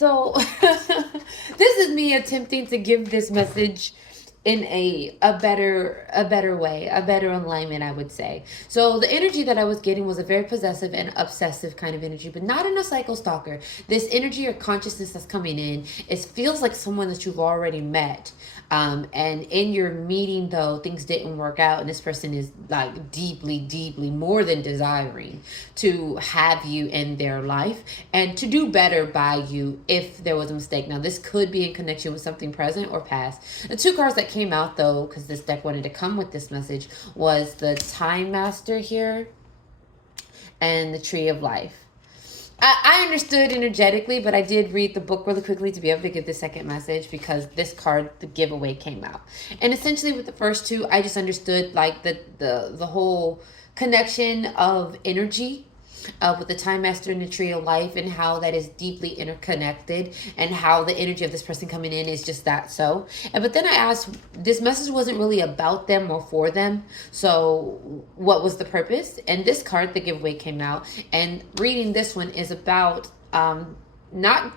So this is me attempting to give this message in a better way, a better alignment, I would say. So the energy that I was getting was a very possessive and obsessive kind of energy, but not in a psycho stalker. This energy or consciousness that's coming in, it feels like someone that you've already met. And in your meeting, though, things didn't work out, and this person is like deeply, deeply more than desiring to have you in their life and to do better by you if there was a mistake. Now, this could be in connection with something present or past. The two cards that came out, though, because this deck wanted to come with this message, was the Time Master here and the Tree of Life. I understood energetically, but I did read the book really quickly to be able to give the second message because this card, the giveaway, came out. And essentially with the first two, I just understood like the whole connection of energy with the Time Master and the Tree of Life, and how that is deeply interconnected, and how the energy of this person coming in is just that. So, and but then I asked, this message wasn't really about them or for them. So what was the purpose? And this card, the giveaway, came out, and reading this one is about not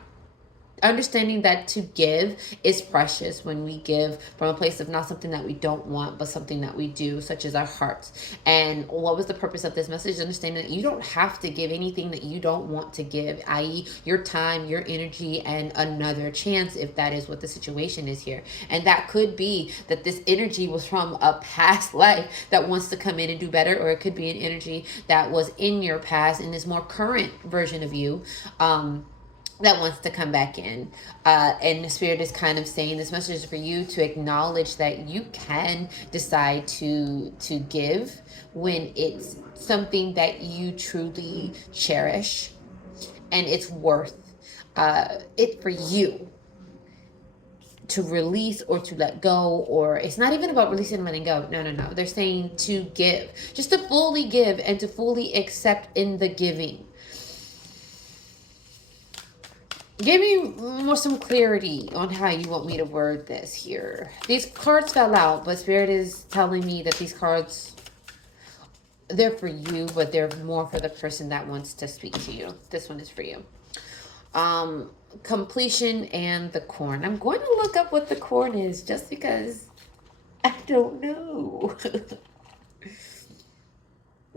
understanding that to give is precious when we give from a place of not something that we don't want, but something that we do, such as our hearts. And what was the purpose of this message? Understanding that you don't have to give anything that you don't want to give, i.e. your time, your energy, and another chance, if that is what the situation is here. And that could be that this energy was from a past life that wants to come in and do better, or it could be an energy that was in your past and this more current version of you, that wants to come back in. And the spirit is kind of saying this message is for you to acknowledge that you can decide to give when it's something that you truly cherish and it's worth it for you to release or to let go. Or it's not even about releasing and letting go. No. They're saying to give, just to fully give and to fully accept in the giving. Give me some clarity on how you want me to word this here. These cards fell out, but Spirit is telling me that these cards, they're for you, but they're more for the person that wants to speak to you. This one is for you. Completion and the corn. I'm going to look up what the corn is just because I don't know.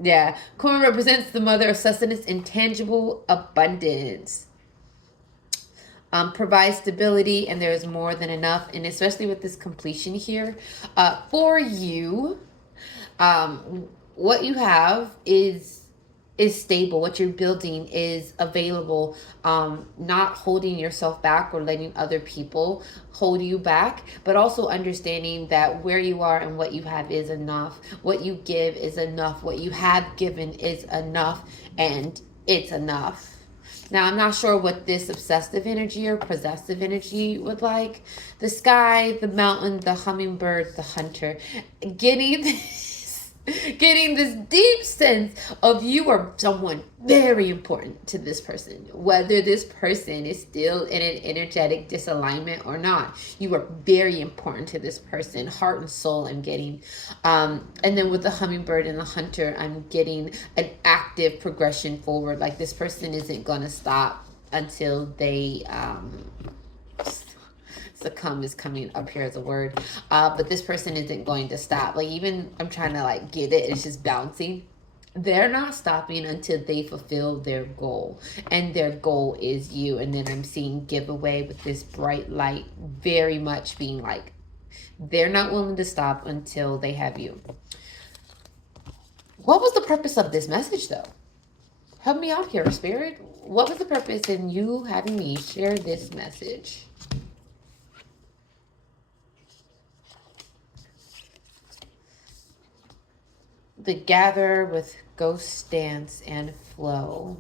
Yeah, corn represents the mother of sustenance, intangible abundance. Provides stability, and there is more than enough. And especially with this completion here, for you, what you have is stable. What you're building is available. Not holding yourself back or letting other people hold you back, but also understanding that where you are and what you have is enough. What you give is enough. What you have given is enough, and it's enough. Now, I'm not sure what this obsessive energy or possessive energy would like. The sky, the mountain, the hummingbird, the hunter. Getting this deep sense of you are someone very important to this person. Whether this person is still in an energetic disalignment or not, you are very important to this person. Heart and soul, I'm getting. And then with the hummingbird and the hunter, I'm getting an active progression forward. Like this person isn't going to stop until they succumb is coming up here as a word, but this person isn't going to stop. Like, even I'm trying to like get it, it's just bouncing. They're not stopping until they fulfill their goal, and their goal is you. And then I'm seeing giveaway with this bright light, very much being like they're not willing to stop until they have you. What was the purpose of this message, though? Help me out here, Spirit. What was the purpose in you having me share this message? The gather with ghost dance and flow.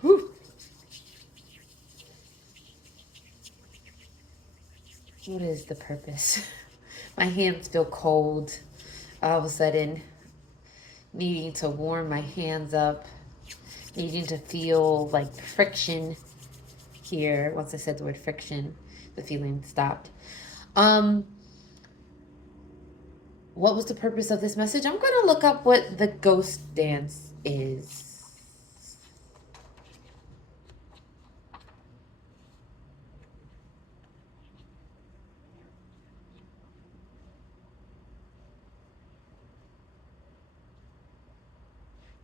Whew. What is the purpose? My hands feel cold. All of a sudden, needing to warm my hands up, needing to feel like friction here. Once I said the word friction, the feeling stopped. What was the purpose of this message? I'm going to look up what the ghost dance is.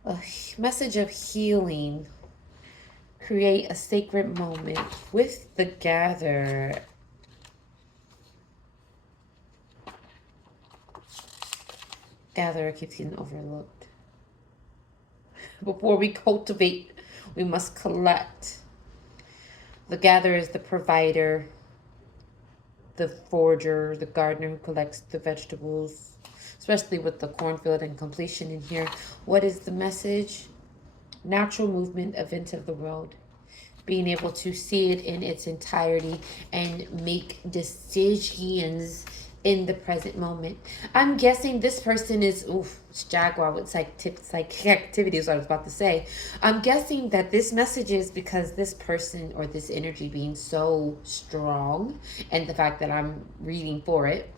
A message of healing. Create a sacred moment with the gatherer. Gatherer keeps getting overlooked. Before we cultivate, we must collect. The gatherer is the provider, the forager, the gardener who collects the vegetables, especially with the cornfield and completion in here. What is the message? Natural movement, event of the world. Being able to see it in its entirety and make decisions in the present moment. I'm guessing this person is, it's Jaguar with psychic activity is what I was about to say. I'm guessing that this message is because this person or this energy being so strong, and the fact that I'm reading for it,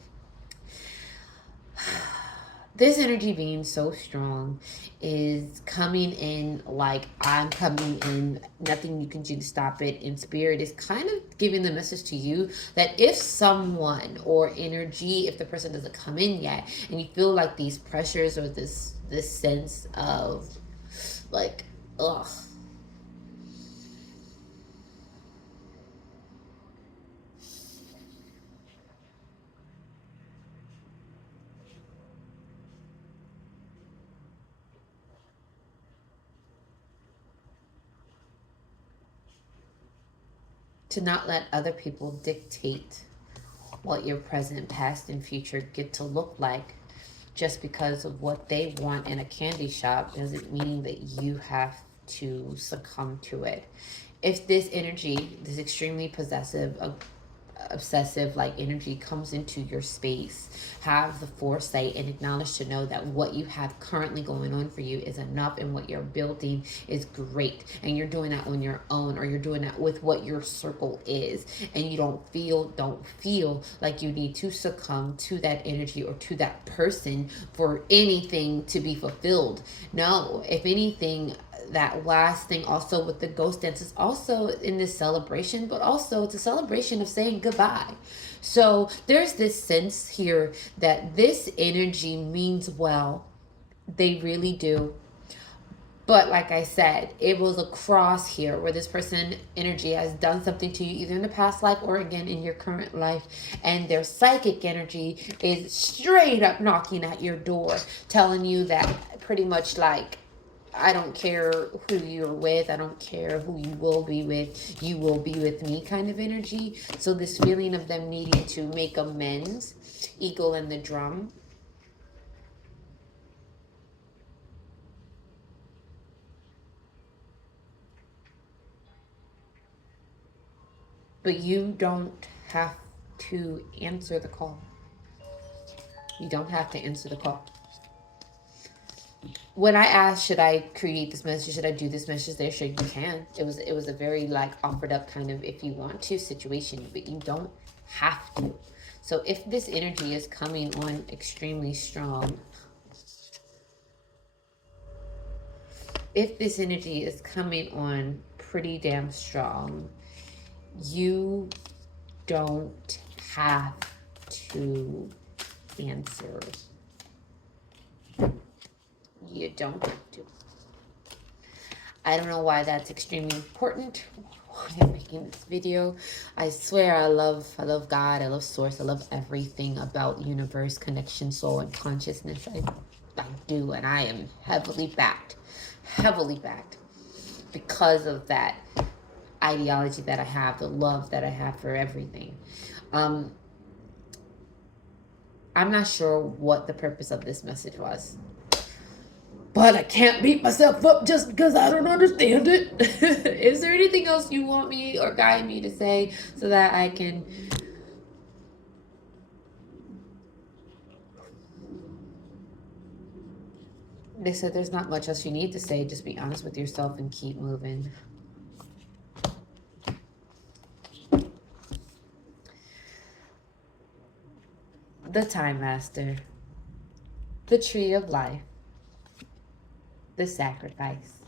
this energy being so strong is coming in like I'm coming in, nothing you can do to stop it. And spirit is kind of giving the message to you that if someone or energy, if the person doesn't come in yet, and you feel like these pressures or this sense of like, ugh, to not let other people dictate what your present, past, and future get to look like just because of what they want in a candy shop doesn't mean that you have to succumb to it. If this energy, this extremely possessive, obsessive like energy comes into your space, have the foresight and acknowledge to know that what you have currently going on for you is enough, and what you're building is great, and you're doing that on your own, or you're doing that with what your circle is, and you don't feel like you need to succumb to that energy or to that person for anything to be fulfilled. No, if anything, that last thing also with the ghost dance is also in this celebration, but also it's a celebration of saying goodbye. So there's this sense here that this energy means well. They really do. But like I said, it was a cross here where this person energy has done something to you either in the past life or again in your current life, and their psychic energy is straight up knocking at your door, telling you that pretty much like, I don't care who you're with. I don't care who you will be with. You will be with me kind of energy. So this feeling of them needing to make amends, eagle and the drum. But you don't have to answer the call. You don't have to answer the call. When I asked, should I create this message, should I do this message there, sure you can. It was a very like offered up kind of if you want to situation, but you don't have to. So if this energy is coming on extremely strong, if this energy is coming on pretty damn strong, you don't have to answer. You don't have to. I don't know why that's extremely important. Why I'm making this video. I swear I love God, I love source, I love everything about universe, connection, soul, and consciousness. I do, and I am heavily backed because of that ideology that I have, the love that I have for everything. I'm not sure what the purpose of this message was, but I can't beat myself up just because I don't understand it. Is there anything else you want me or guide me to say so that I can... They said there's not much else you need to say. Just be honest with yourself and keep moving. The Time Master. the tree of life, the sacrifice.